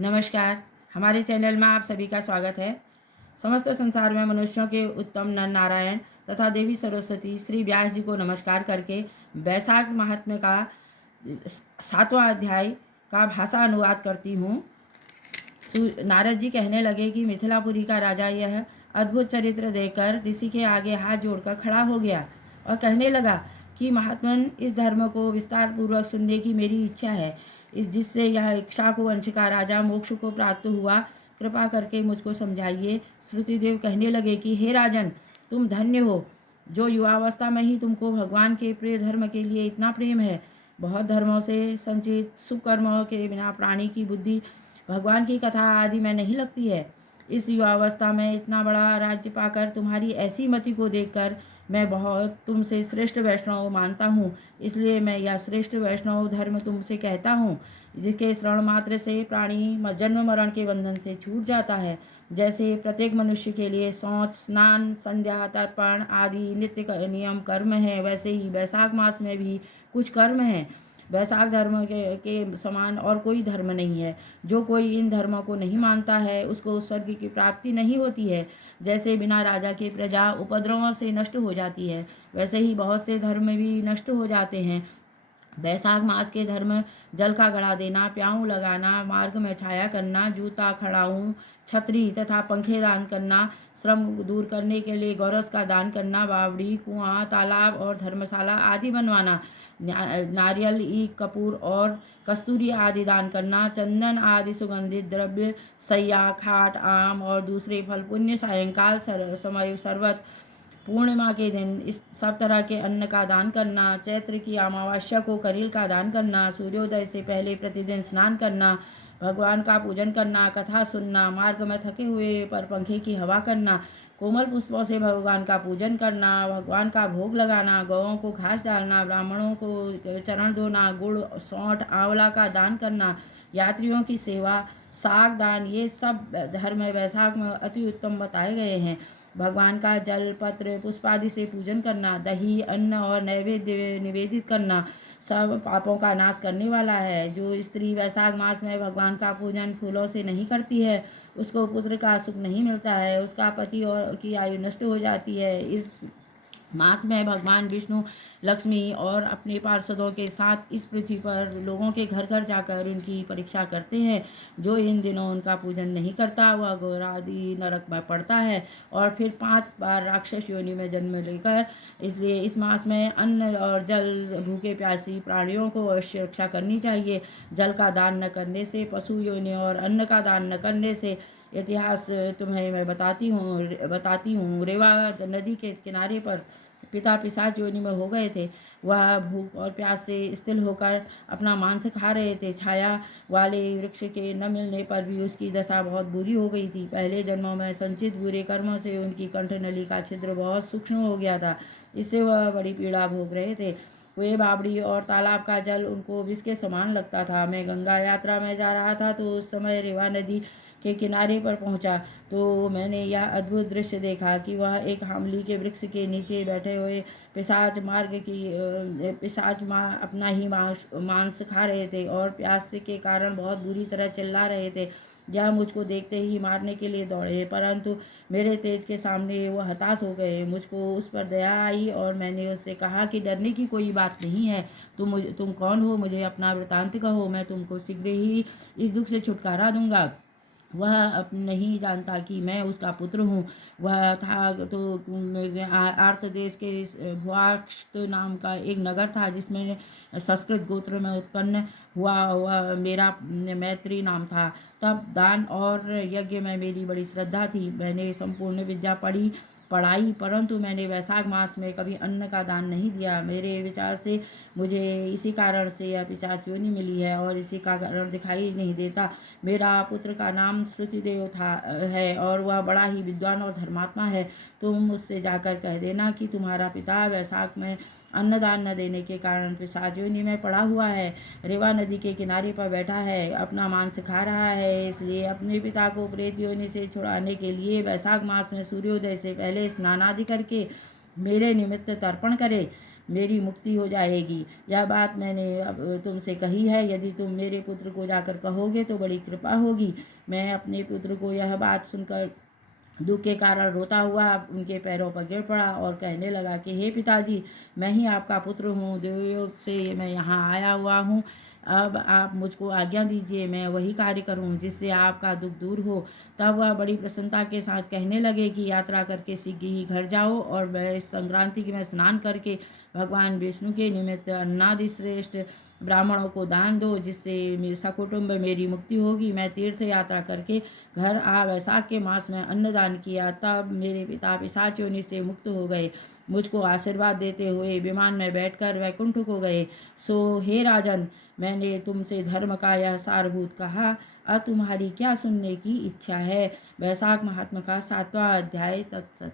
नमस्कार। हमारे चैनल में आप सभी का स्वागत है। समस्त संसार में मनुष्यों के उत्तम नर नारायण तथा देवी सरस्वती श्री व्यास जी को नमस्कार करके वैशाख महात्म्य का 7वां अध्याय का भाषा अनुवाद करती हूँ। नारद जी कहने लगे कि मिथिलापुरी का राजा यह अद्भुत चरित्र देखकर ऋषि के आगे हाथ जोड़कर खड़ा हो गया और कहने लगा कि महात्मन, इस धर्म को विस्तार पूर्वक सुनने की मेरी इच्छा है, जिससे यह इक्ष्वाकु वंश का राजा मोक्ष को प्राप्त हुआ। कृपा करके मुझको समझाइए। श्रुतिदेव कहने लगे कि हे राजन, तुम धन्य हो, जो युवावस्था में ही तुमको भगवान के प्रिय धर्म के लिए इतना प्रेम है। बहुत धर्मों से संचित शुभ कर्मों के बिना प्राणी की बुद्धि भगवान की कथा आदि में नहीं लगती है। इस युवावस्था में इतना बड़ा राज्य पाकर तुम्हारी ऐसी मति को देखकर मैं बहुत तुमसे श्रेष्ठ वैष्णव मानता हूँ। इसलिए मैं यह श्रेष्ठ वैष्णव धर्म तुमसे कहता हूँ, जिसके श्रवण मात्र से प्राणी जन्म मरण के बंधन से छूट जाता है। जैसे प्रत्येक मनुष्य के लिए शौच, स्नान, संध्या, तर्पण आदि नित्य नियम कर्म है, वैसे ही वैशाख मास में भी कुछ कर्म हैं। वैशाख धर्म के समान और कोई धर्म नहीं है। जो कोई इन धर्मों को नहीं मानता है, उसको स्वर्ग की प्राप्ति नहीं होती है। जैसे बिना राजा के प्रजा उपद्रवों से नष्ट हो जाती है, वैसे ही बहुत से धर्म भी नष्ट हो जाते हैं। वैशाख मास के धर्म जल का घड़ा देना, प्याऊ लगाना, मार्ग में छाया करना, जूता, खड़ाऊँ, छतरी तथा पंखे दान करना, श्रम दूर करने के लिए गौरस का दान करना, बावड़ी, कुआं, तालाब और धर्मशाला आदि बनवाना, नारियल, ईख, कपूर और कस्तूरी आदि दान करना, चंदन आदि सुगंधित द्रव्य, सैया, खाट, आम और दूसरे फल, पुण्य, सायंकाल समय शरबत, पूर्णिमा के दिन इस सब तरह के अन्न का दान करना, चैत्र की अमावस्या को करील का दान करना, सूर्योदय से पहले प्रतिदिन स्नान करना, भगवान का पूजन करना, कथा सुनना, मार्ग में थके हुए पर पंखे की हवा करना, कोमल पुष्पों से भगवान का पूजन करना, भगवान का भोग लगाना, गौओं को घास डालना, ब्राह्मणों को चरण धोना, गुड़, सौंठ, आंवला का दान करना, यात्रियों की सेवा, साग दान, ये सब धर्म वैशाख में अति उत्तम बताए गए हैं। भगवान का जल, पत्र, पुष्पादि से पूजन करना, दही, अन्न और नैवेद्य निवेदित करना सब पापों का नाश करने वाला है। जो स्त्री वैशाख मास में भगवान का पूजन फूलों से नहीं करती है, उसको पुत्र का सुख नहीं मिलता है, उसका पति और की आयु नष्ट हो जाती है। इस मास में भगवान विष्णु, लक्ष्मी और अपने पार्षदों के साथ इस पृथ्वी पर लोगों के घर घर जाकर उनकी परीक्षा करते हैं। जो इन दिनों उनका पूजन नहीं करता, वह घोर आदि नरक में पड़ता है और फिर 5 बार राक्षस योनि में जन्म लेकर। इसलिए इस मास में अन्न और जल, भूखे प्यासी प्राणियों को अवश्य रक्षा करनी चाहिए। जल का दान न करने से, पशु योनि और अन्न का दान न करने से। इतिहास तुम्हें मैं बताती हूँ। रेवा नदी के किनारे पर पिता पिशाच योनि में हो गए थे। वह भूख और प्यास से स्थिर होकर अपना मांस खा रहे थे। छाया वाले वृक्ष के न मिलने पर भी उसकी दशा बहुत बुरी हो गई थी। पहले जन्मों में संचित बुरे कर्मों से उनकी कंठनली का छिद्र बहुत सूक्ष्म हो गया था। इससे वह बड़ी पीड़ा भोग रहे थे। कुएं, बावड़ी और तालाब का जल उनको विष के समान लगता था। मैं गंगा यात्रा में जा रहा था तो उस समय रेवा नदी के किनारे पर पहुंचा तो मैंने यह अद्भुत दृश्य देखा कि वह एक आंवली के वृक्ष के नीचे बैठे हुए पिशाच अपना ही मांस खा रहे थे और प्यास के कारण बहुत बुरी तरह चिल्ला रहे थे। यह मुझको देखते ही मारने के लिए दौड़े, परंतु मेरे तेज के सामने वो हताश हो गए। मुझको उस पर दया आई और मैंने उससे कहा कि डरने की कोई बात नहीं है। तुम कौन हो? मुझे अपना वृतांत कहो, मैं तुमको शीघ्र ही इस दुख से छुटकारा दूंगा। वह अब नहीं जानता कि मैं उसका पुत्र हूँ। वह था तो आर्त देश के भुआक्ष नाम का एक नगर था, जिसमें संस्कृत गोत्र में उत्पन्न हुआ। वह मेरा मैत्री नाम था। तब दान और यज्ञ में मेरी बड़ी श्रद्धा थी। मैंने संपूर्ण विद्या पढ़ाई, परंतु मैंने वैशाख मास में कभी अन्न का दान नहीं दिया। मेरे विचार से मुझे इसी कारण से यह पिशाच योनि मिली है और इसी का कारण दिखाई नहीं देता। मेरा पुत्र का नाम श्रुतिदेव है और वह बड़ा ही विद्वान और धर्मात्मा है। तुम मुझसे जाकर कह देना कि तुम्हारा पिता वैशाख में अन्नदान न देने के कारण पिशाच योनि में पड़ा हुआ है, रेवा नदी के किनारे पर बैठा है, अपना मांस खा रहा है। इसलिए अपने पिता को प्रेत योनि से छुड़ाने के लिए वैशाख मास में सूर्योदय से पहले स्नान आदि करके मेरे निमित्त तर्पण करे। मेरी मुक्ति हो जाएगी। यह बात मैंने अब तुमसे कही है, यदि तुम मेरे पुत्र को जाकर कहोगे तो बड़ी कृपा होगी। मैं अपने पुत्र को यह बात सुनकर दुख के कारण रोता हुआ उनके पैरों पर गिर पड़ा और कहने लगा कि हे पिताजी, मैं ही आपका पुत्र हूँ, देवयोग से मैं यहाँ आया हुआ हूँ। अब आप मुझको आज्ञा दीजिए, मैं वही कार्य करूँ जिससे आपका दुख दूर हो। तब वह बड़ी प्रसन्नता के साथ कहने लगे कि यात्रा करके शीघ्र ही घर जाओ और वह इस संक्रांति में स्नान करके भगवान विष्णु के निमित्त अन्नादि श्रेष्ठ ब्राह्मणों को दान दो, जिससे मेरे सकुटुंब मेरी मुक्ति होगी। मैं तीर्थ यात्रा करके घर आ वैशाख के मास में अन्नदान किया, तब मेरे पिता पिशाच योनि से मुक्त हो गए। मुझको आशीर्वाद देते हुए विमान में बैठकर वैकुंठ को गए। सो हे राजन, मैंने तुमसे धर्म का यह सारभूत कहा, अब तुम्हारी क्या सुनने की इच्छा है। वैशाख महात्मा का 7वां अध्याय। तत्सत।